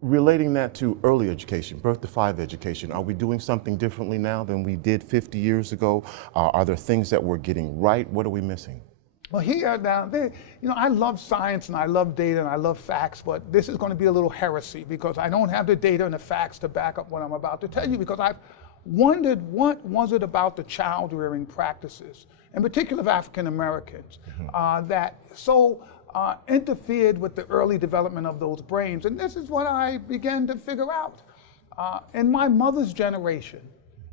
Relating that to early education, birth to 5 education, are we doing something differently now than we did 50 years ago? Are there things that we're getting right? What are we missing? Well, here, down there, I love science and I love data and I love facts, but this is going to be a little heresy because I don't have the data and the facts to back up what I'm about to tell you, because I've wondered what was it about the child rearing practices, in particular of African Americans, that so interfered with the early development of those brains. And this is what I began to figure out. In my mother's generation,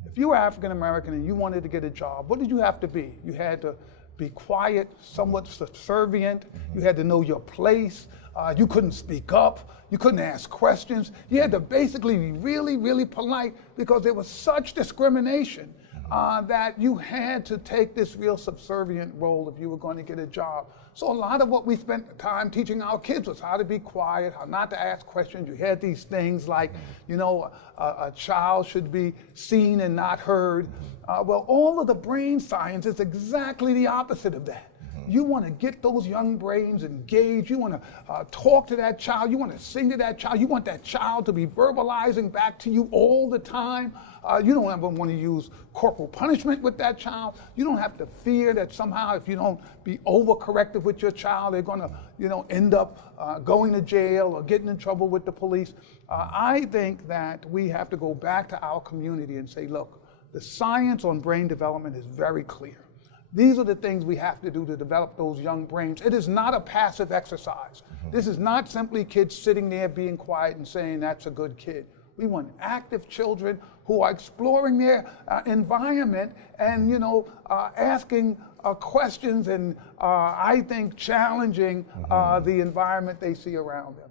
if you were African American and you wanted to get a job, what did you have to be? You had to be quiet, somewhat subservient. You had to know your place. You couldn't speak up. You couldn't ask questions. You had to basically be really, really polite because there was such discrimination that you had to take this real subservient role if you were going to get a job. So a lot of what we spent time teaching our kids was how to be quiet, how not to ask questions. You had these things like, a child should be seen and not heard. Well, all of the brain science is exactly the opposite of that. You want to get those young brains engaged. You want to talk to that child. You want to sing to that child. You want that child to be verbalizing back to you all the time. You don't ever want to use corporal punishment with that child. You don't have to fear that somehow if you don't be overcorrective with your child, they're going to, end up going to jail or getting in trouble with the police. I think that we have to go back to our community and say, look, the science on brain development is very clear. These are the things we have to do to develop those young brains. It is not a passive exercise. This is not simply kids sitting there being quiet and saying that's a good kid. We want active children who are exploring their environment and, asking questions and I think challenging the environment they see around them.